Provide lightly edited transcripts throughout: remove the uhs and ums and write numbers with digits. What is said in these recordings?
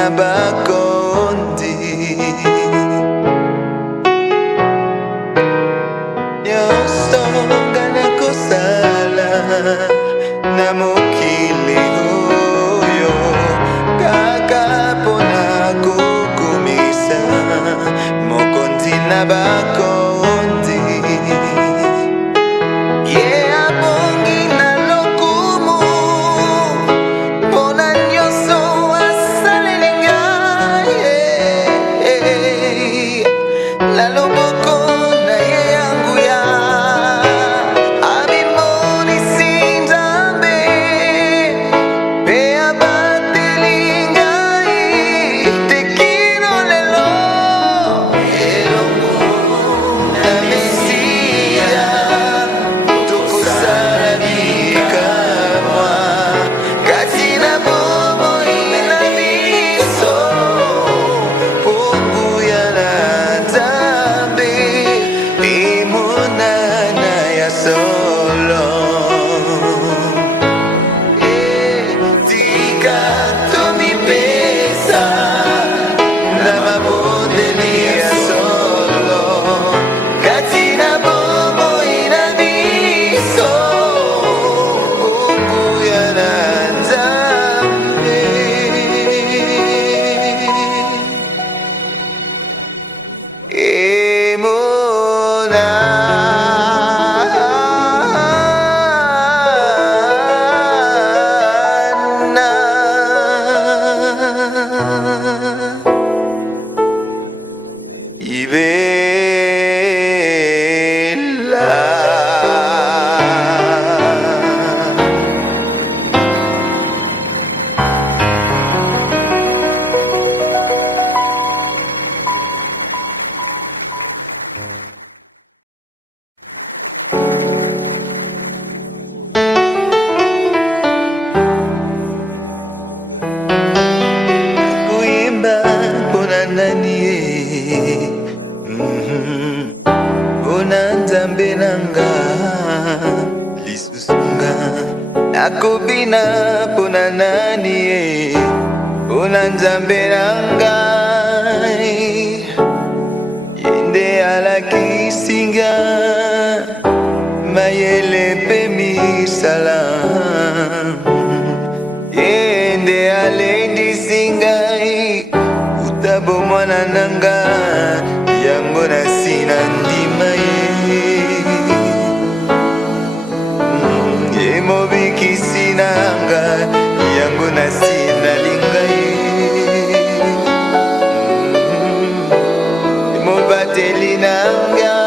na bakondi nyonso nga nakosala na mokili oyo kaka mpona kokumisa mokonzi na bakondi. Nzambe nanga lisusunga nakobina pona nani pona Nzambe nanga yende alakisinga mayele pe misala yende alendisinga utabo mwana nanga yango na sina ndima mobikisi nanga yango na sina linga mobateli nanga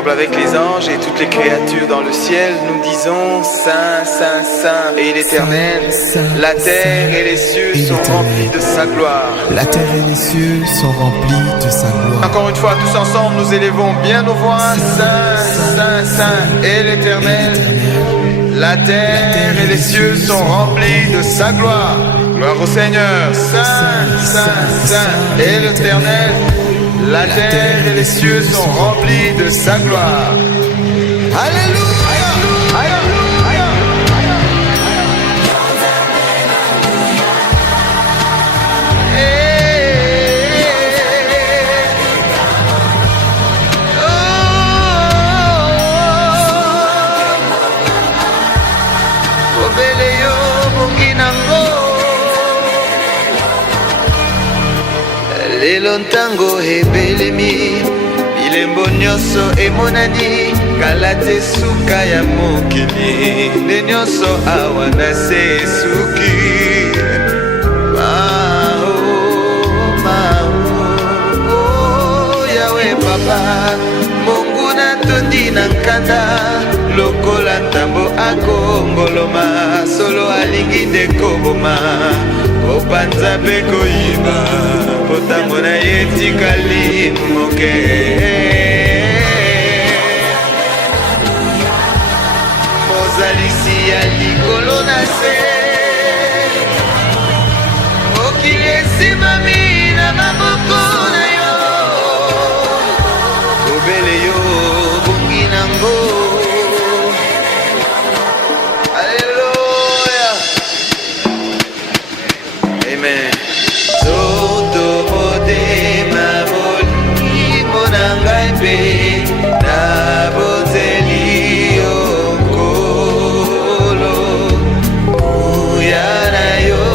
ensemble avec les anges et toutes les créatures dans le ciel, nous disons Saint, Saint, Saint et l'Éternel. La terre et les cieux sont remplis de sa gloire. La terre et les cieux sont remplis de sa gloire. Encore une fois, tous ensemble, nous élevons bien nos voix. Saint, Saint, Saint et l'Éternel. La terre et les cieux sont remplis de sa gloire. Gloire au Seigneur. Saint, Saint, Saint et l'Éternel. La terre et les cieux sont remplis de sa gloire. Alléluia. Lelo ntango ebelemi bilembo nyonso emonani kala te suka ya mokili nde nyonso awa na se esuki mao yawe papa monguna tondi na nkanda lokola ntambo akongoloma solo alingi nde koboma kopanza mpe koyiba potango na ye tikali moke mozalisi ya likolo na se mokili esimami na maboko na yo kobele yo bongi nango. Alleluia. Amen. Soto motema molimo na ngai mpe naboteli yo nkolo nguya na yo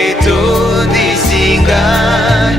etondisi ngai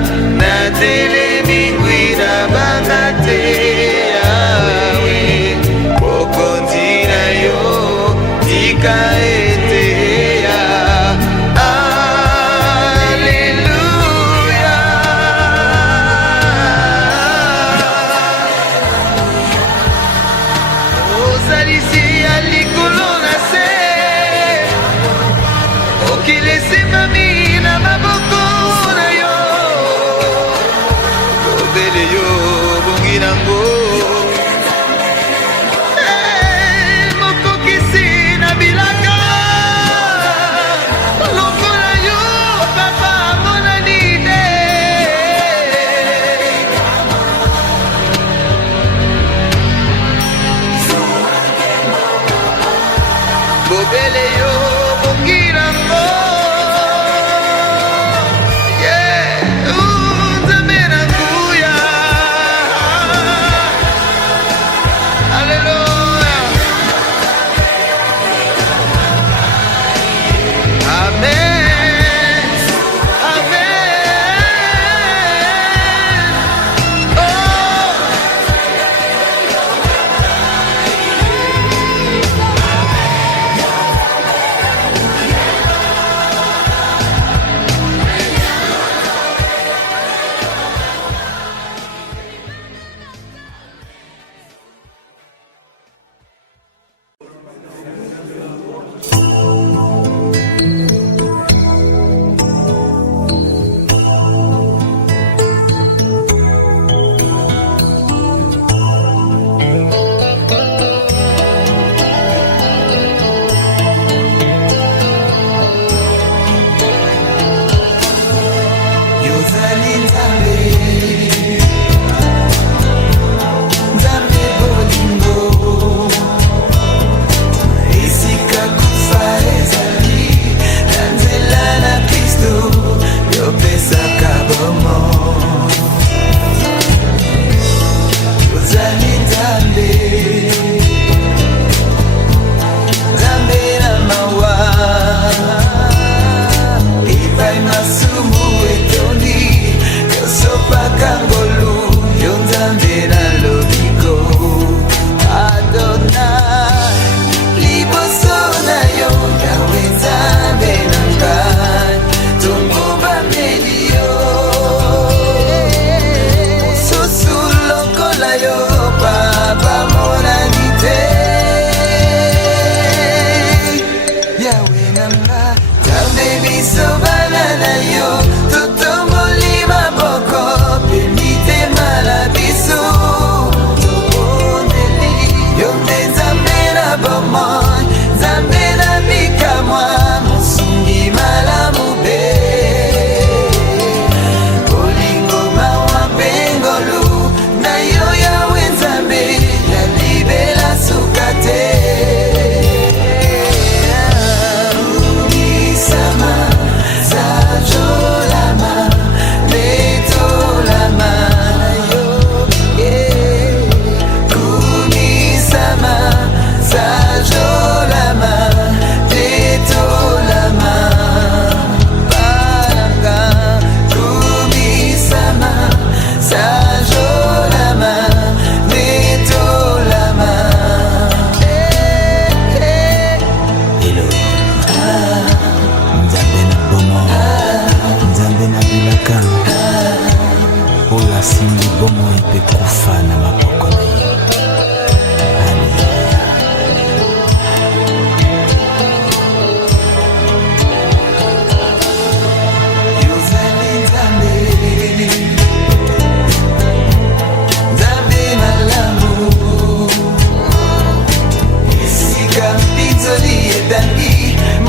asimbi bomoi mpe kufa na maboko na ye.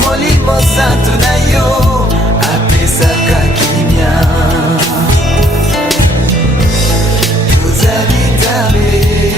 Molimo santo na yo apesaka kimia. Tozali Nzambe.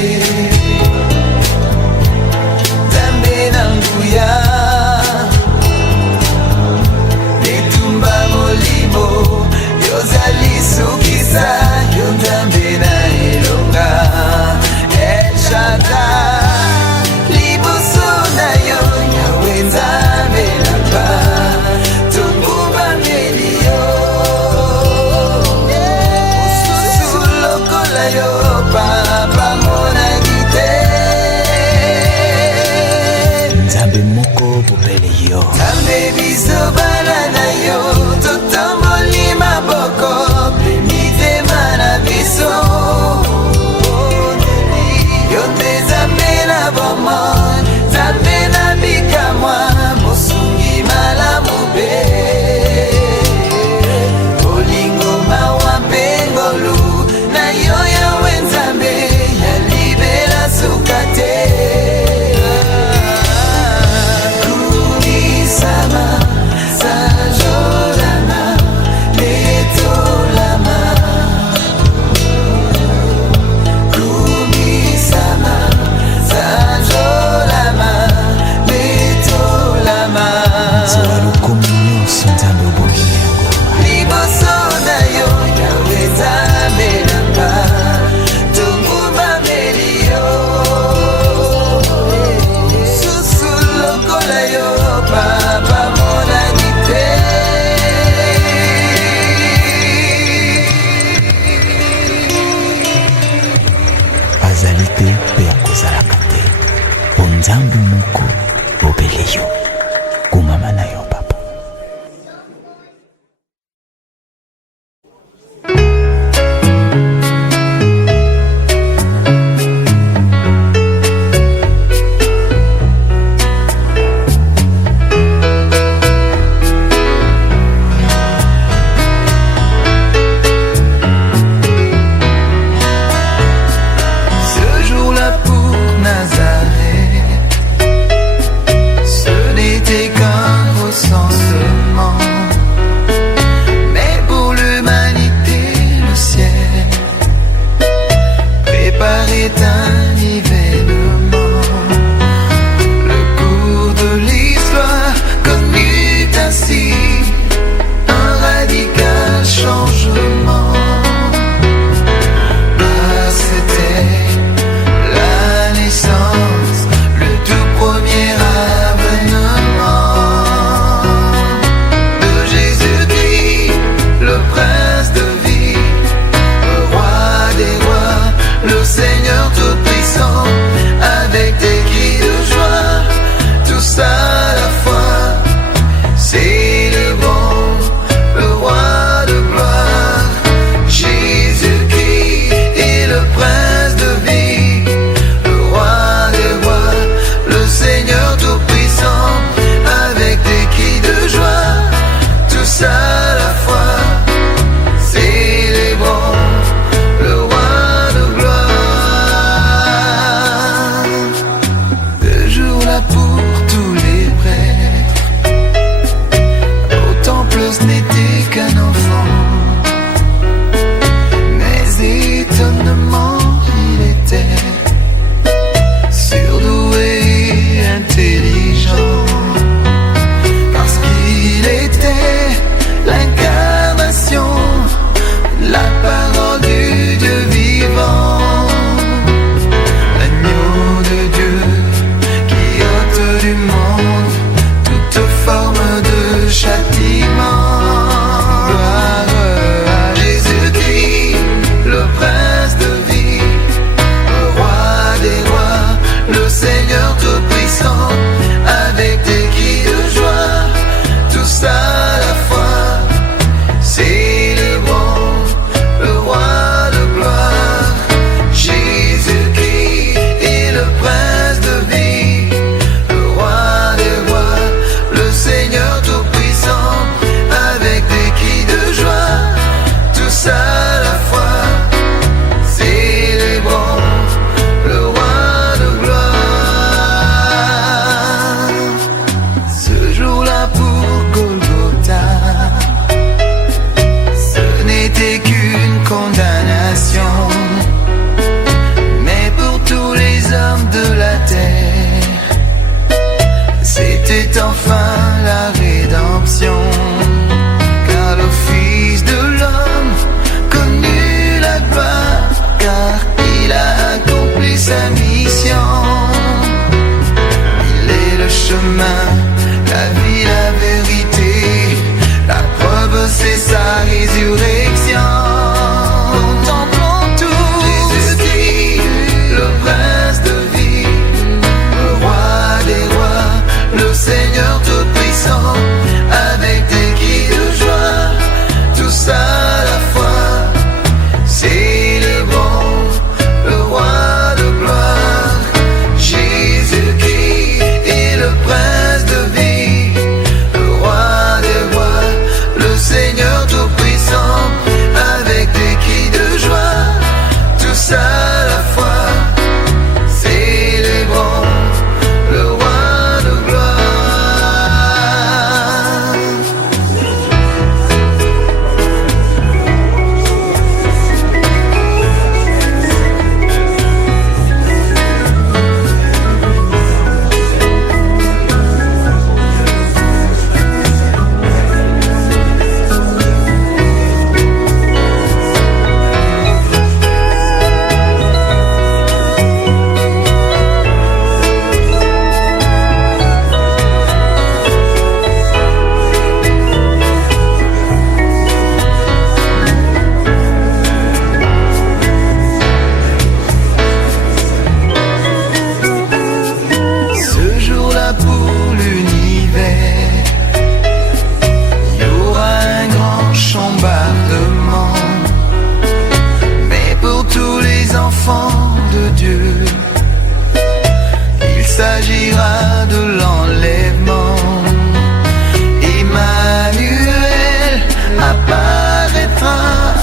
brillera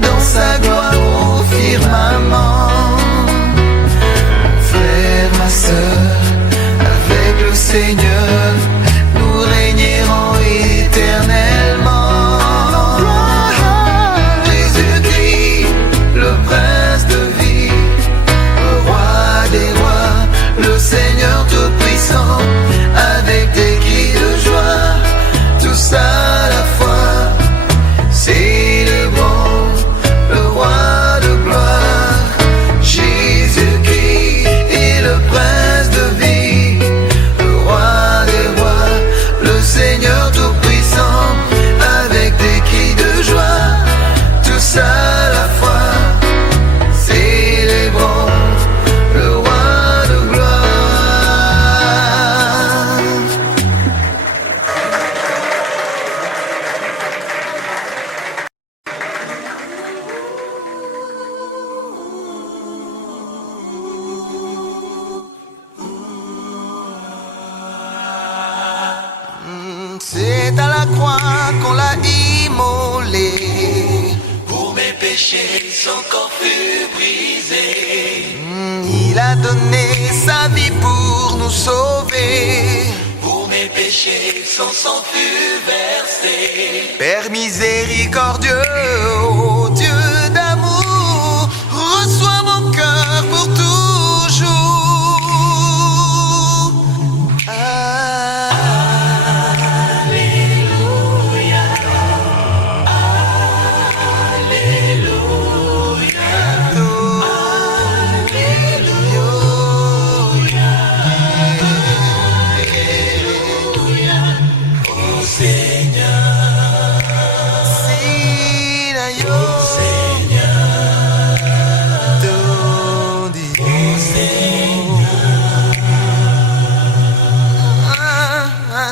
dans sa gloire au firmament. Frère, ma sœur, avec le Seigneur, nous régnerons éternellement. Jésus-Christ, le prince de vie, le roi des rois, le Seigneur tout-puissant, avec des cris de joie, tous à la fois, célébrons le roi de gloire. Jésus-Christ est le prince de vie, le roi des rois, le Seigneur tout-puissant, avec des cris de joie, tous à la fois, célébrons le roi de gloire. C'est à la croix qu'on l'a immolé. Pour mes péchés, son corps fut brisé. Il a donné sa vie pour nous sauver. Pour mes péchés, son sang fut versé. Père miséricordieux, ô Dieu d'amour, reçois mon cœur pour toujours.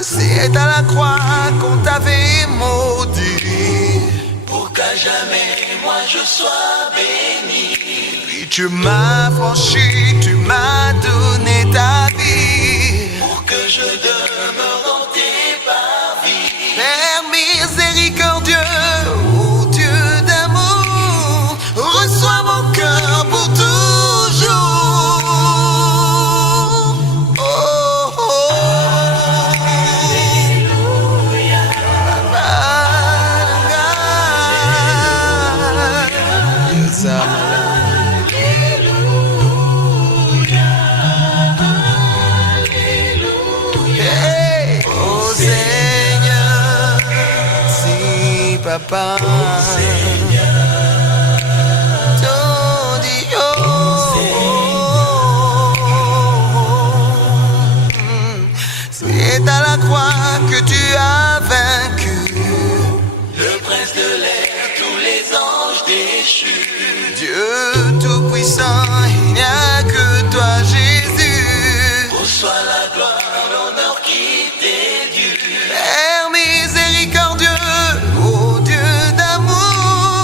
C'est à la croix qu'on t'avait maudit, pour qu'à jamais moi je sois béni. Puis tu m'as franchi, tu m'as donné ta vie, pour que je demeure dans tes parvis. Père miséricordieux, ô Dieu d'amour, reçois mon cœur pour toujours. Oh, oh, oh. Hey, oh Seigneur, si papa, ton Dieu, c'est à la croix que tu as vaincu le prince de l'air, tous les anges déchus. Dieu tout-puissant, il n'y a que toi Jésus. Reçois la gloire, l'honneur qui t'est dû. Père miséricordieux, ô Dieu d'amour,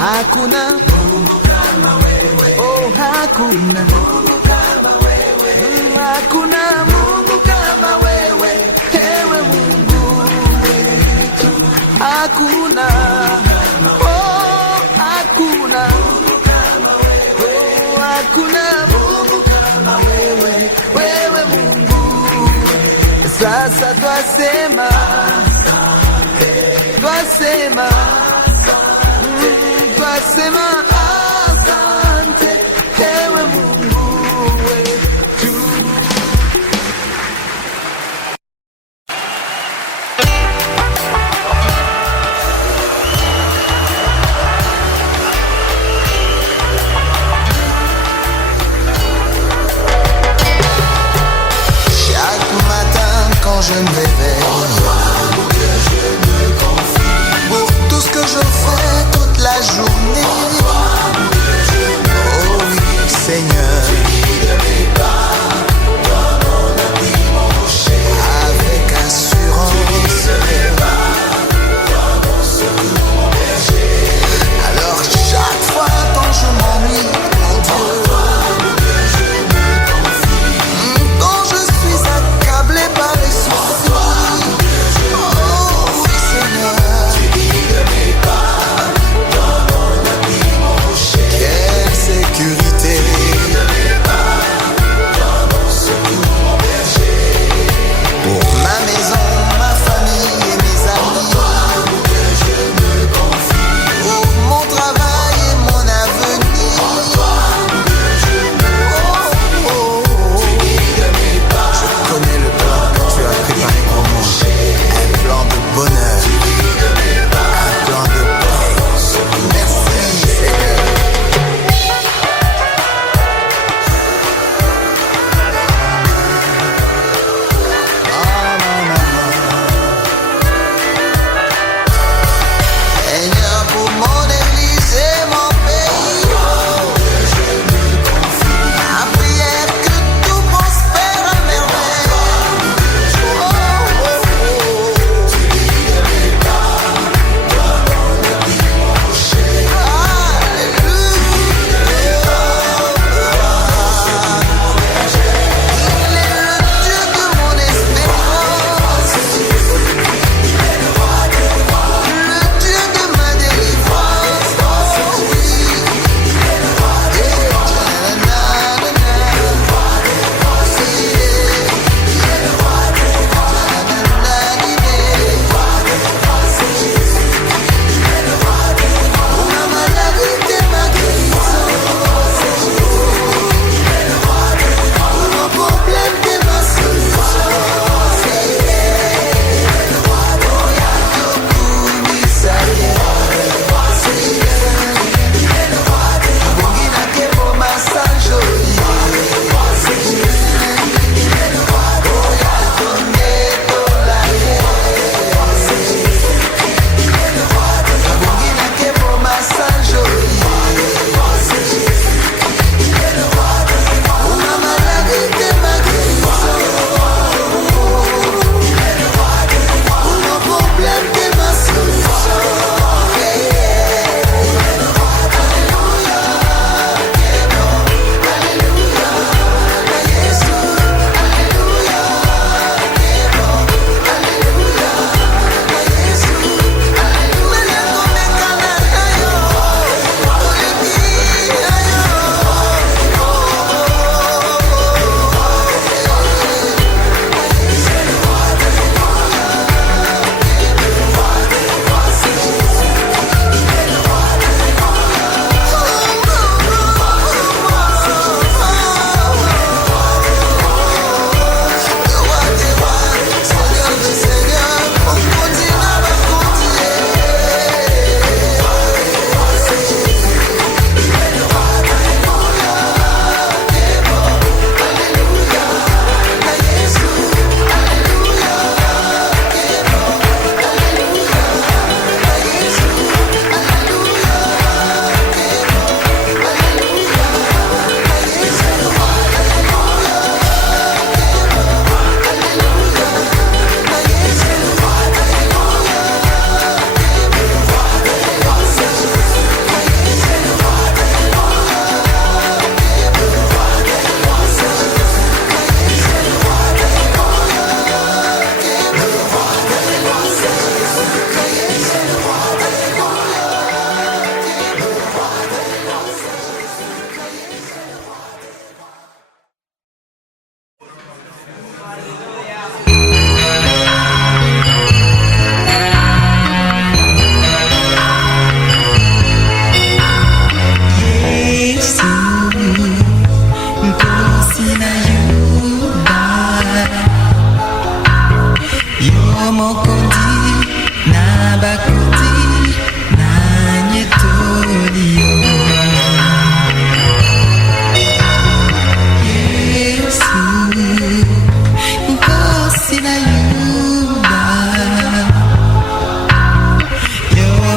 Hakuna Mungu kama wewe. Oh, hakuna Mungu kama wewe. Hakuna Mungu kama wewe. Ewe Mungu wetu. Hakuna. Oh, hakuna. Oh, hakuna Mungu kama wewe. Wewe Mungu. Sasa twasema asante, ewe Mungu wetu. Chaque matin quand je me réveille, pour tout ce que je fais toute la journée. Oh oui, c'est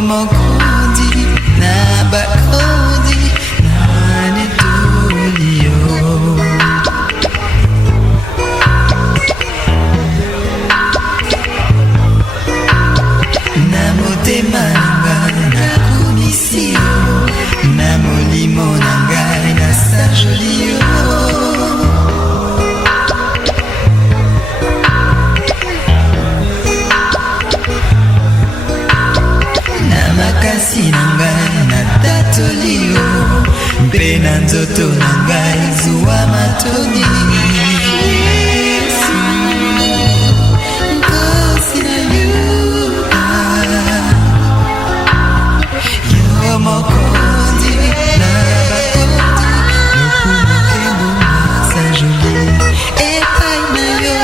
mokundi na bakundi na netulio. Na motema nanga na komisio, na molimo nanga na sajolio. Makasi na ngai na tatolio, mpe na nzoto na ngai zuwa matoni. Nkosi na yuka yo mokonzi na bakondi, lokumu kembo sa joli epai na yo.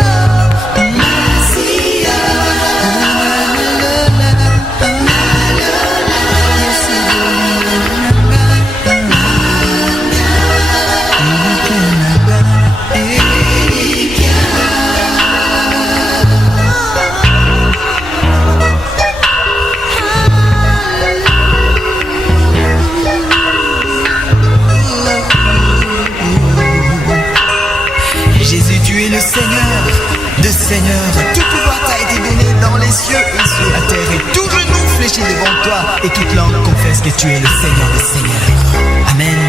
Seigneur, tout pouvoir t'a été donné dans les cieux et sur la terre, et tout genou fléchit devant toi, et toute langue confesse que tu es le Seigneur des Seigneurs. Amen.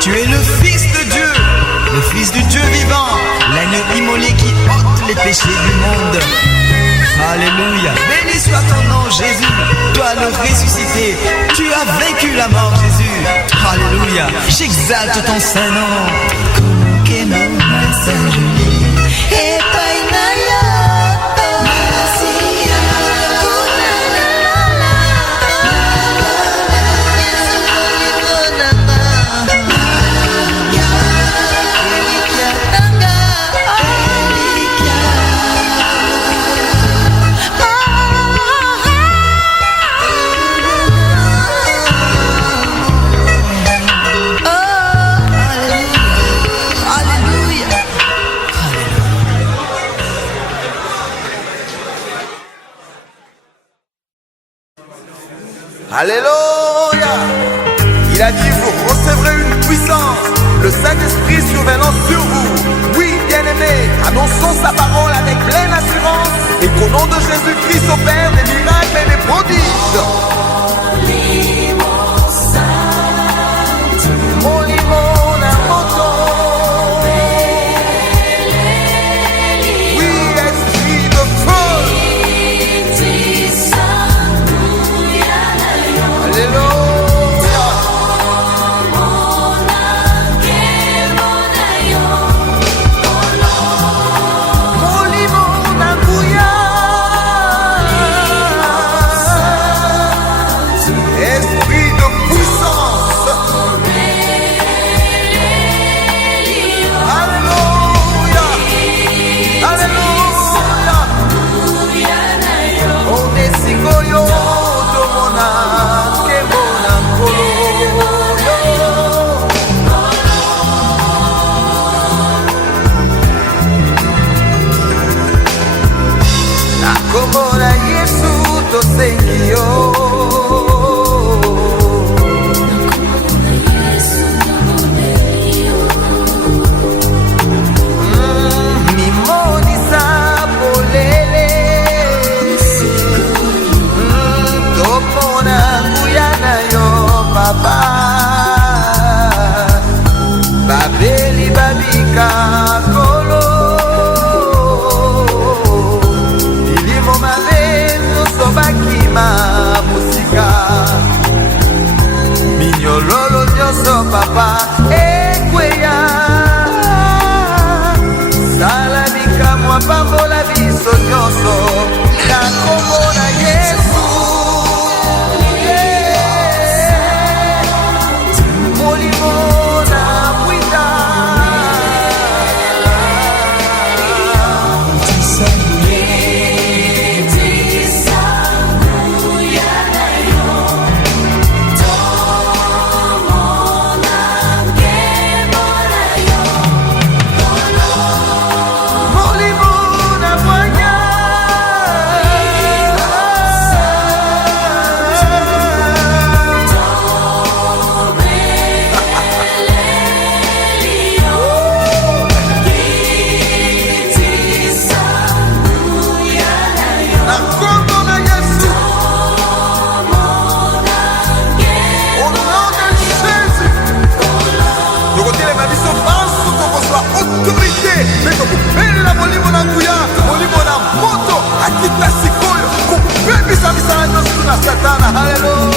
Tu es le Fils de Dieu, le Fils du Dieu vivant, l'agneau immolé qui ôte les péchés du monde. Alléluia. Béni soit ton nom, Jésus, toi le ressuscité. Tu as vaincu la mort, Jésus. Alléluia. J'exalte ton saint nom. Alléluia. Il a dit, vous recevrez une puissance, le Saint-Esprit survenant sur vous. Oui, bien-aimés, annonçons sa parole avec pleine assurance, et qu'au nom de Jésus-Christ s'opèrent des miracles et des prodiges. sana. Haleluya.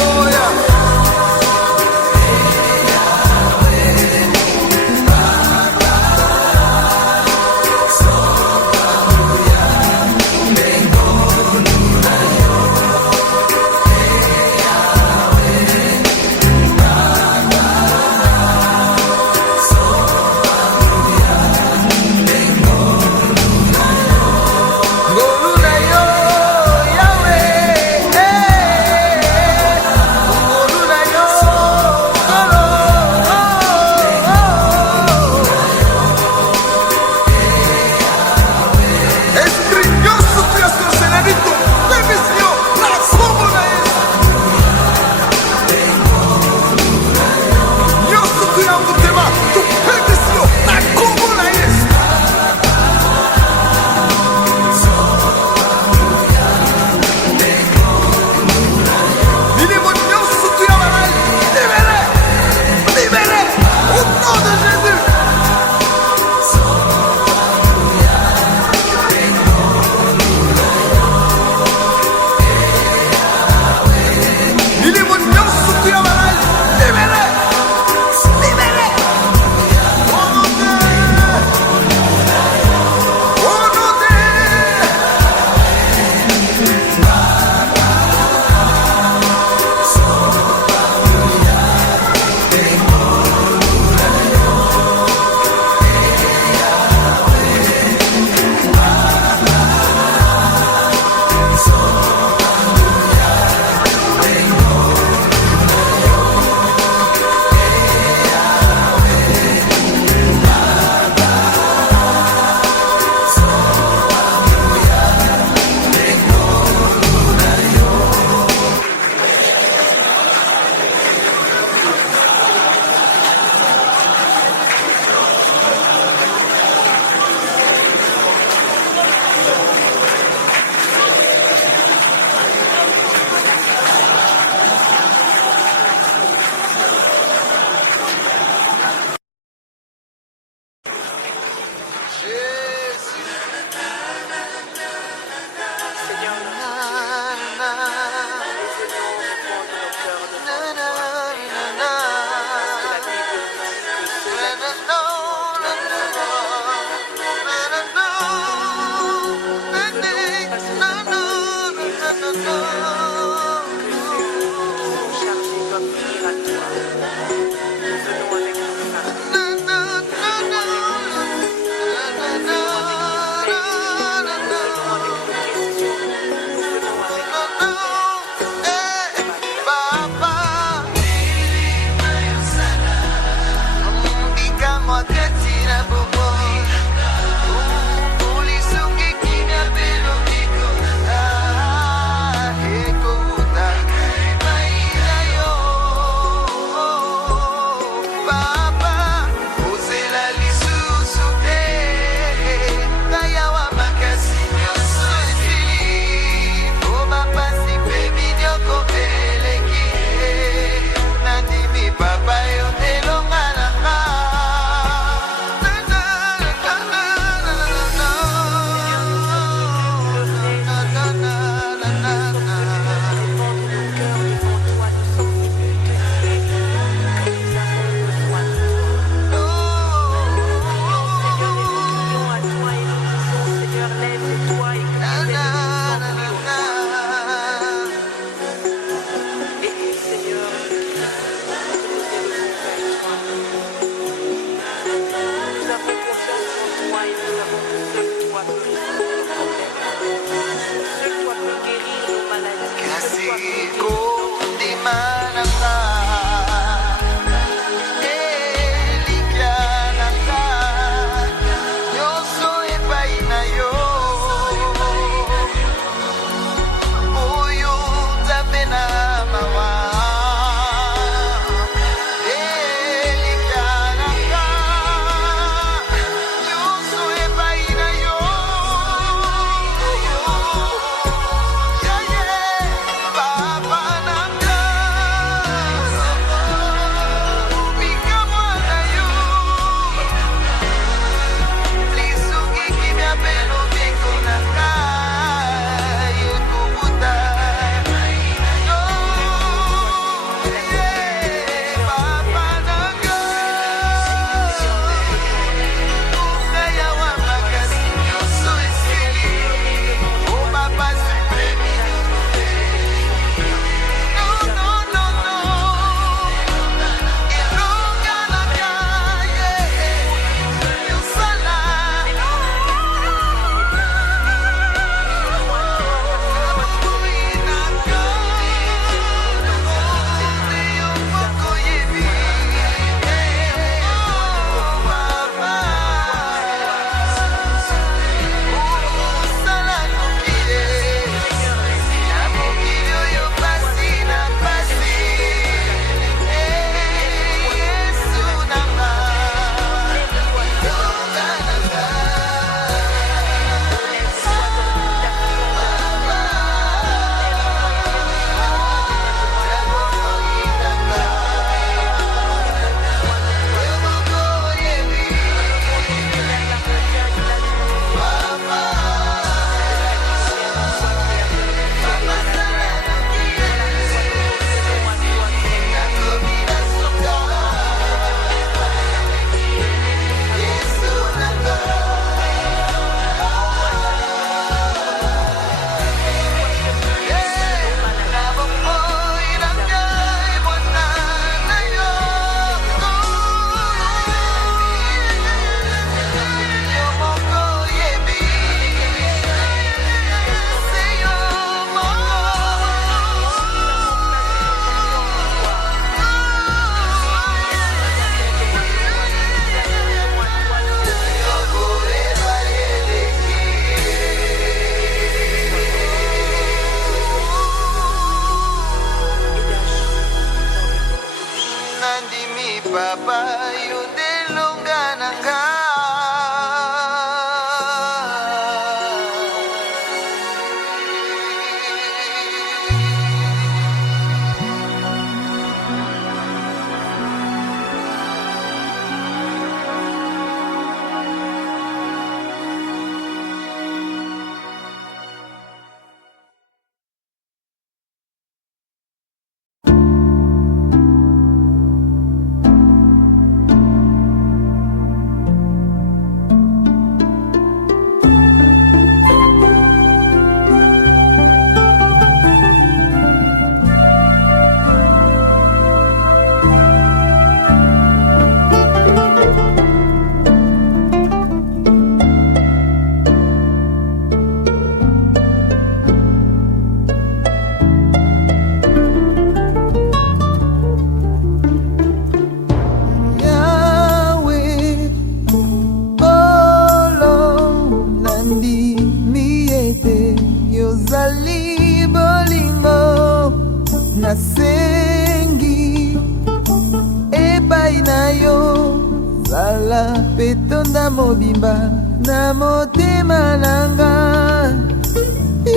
zala petonda mobimba na motema nanga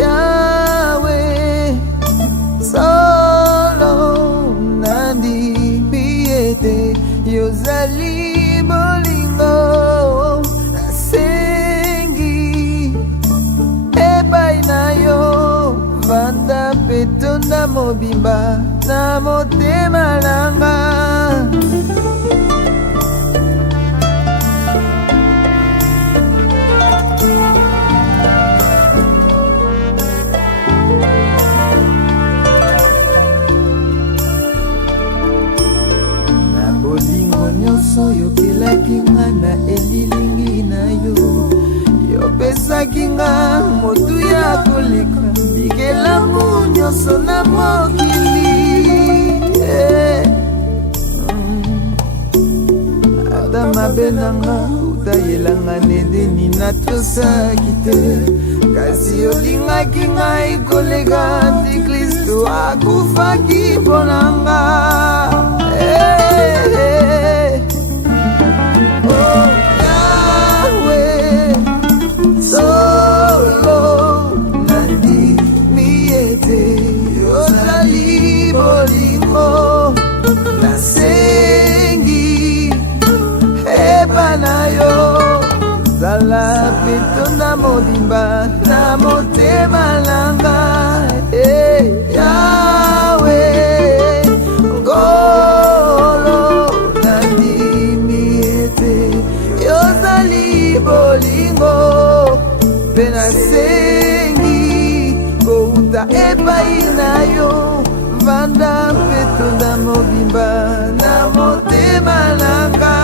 Yawe solo nandimi ete yozali bolingo nasengi epai na yo vanda petonda mobimba na motema nanga yokelaki nga na elilingi na yo yopesaki nga motu ya koleka bikelamu nyonso na mokili ata mabe nanga utayelanga nedeni natosaki te kasi olingaki ngai koleka ti Kristo akufaki mpo na nga zala petonda mobimba na motema nanga Yawe ngolo nandimi ete yozali bolingo mpe nasengi kouta epai na yo vanda petonda mobimba na motema nanga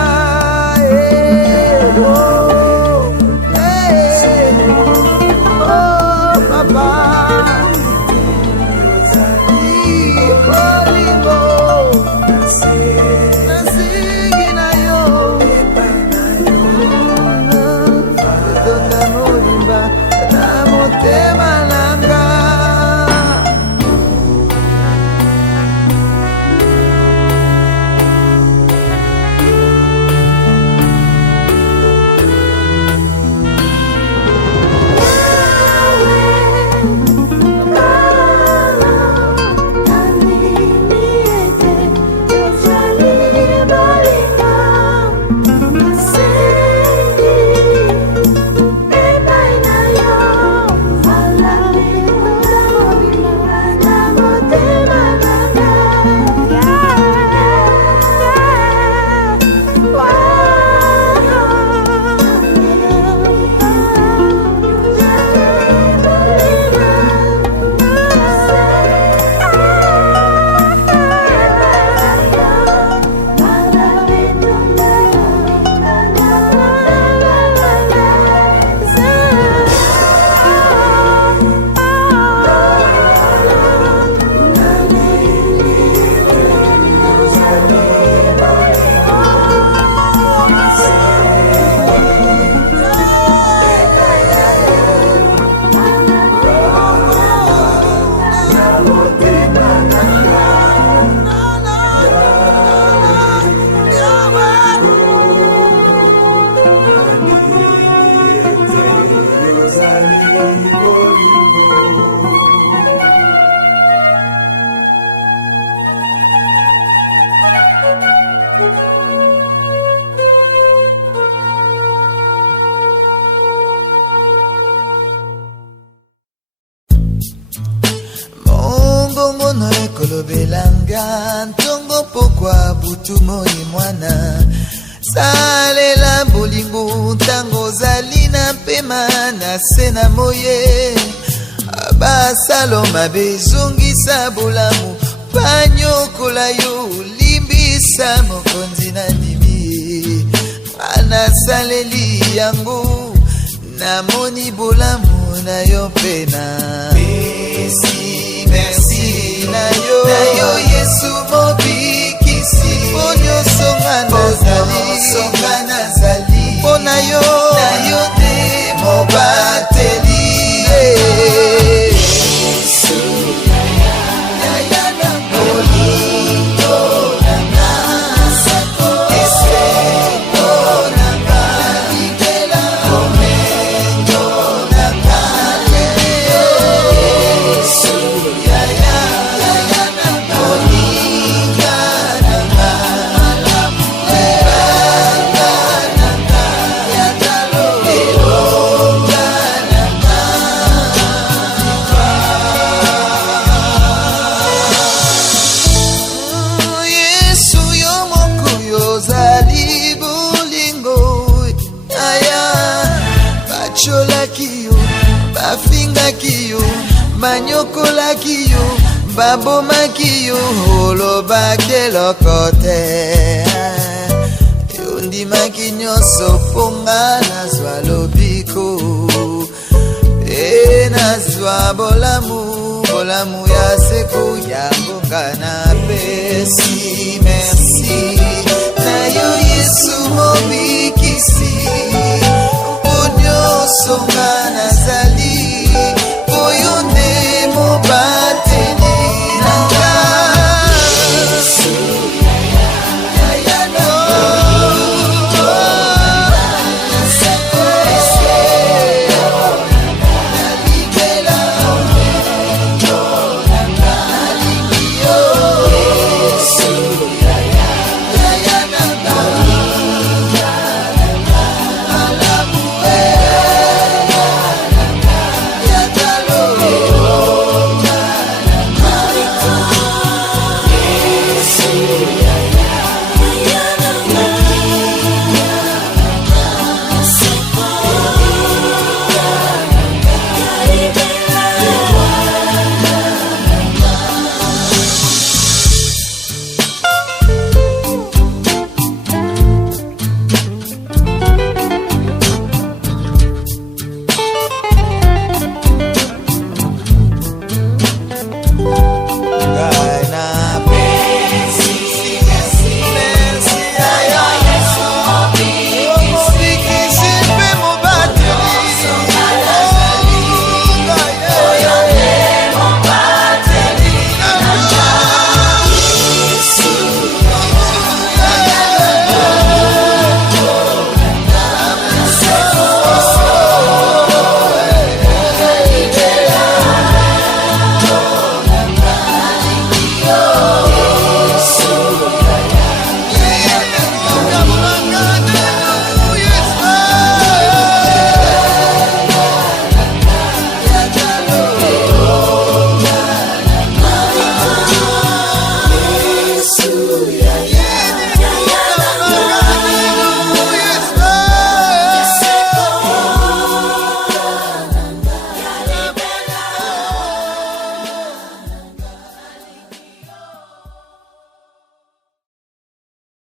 kolobelanga ntongo pokwa butu moi mwana salela bolingo ntango ozali na mpema na se na moye basalo mabe zongisa bolamu panyokola yo limbisa mokonzi na ndimi anasaleli yango namoni bolamu na yo pena merci na yo Yesu mobikisi ponyo songa nazali pona yo na yo te mobateli Yesu ya na bolito na nasako eseko na basalaki yo, banyokolaki yo, babomaki yo, olobaki eloko te. Yo ndimaki nyonso mponga nazwa lobiko, nazwa bolamu, bolamu ya seko ya mboka na pesi. Merci na yo Yesu mobi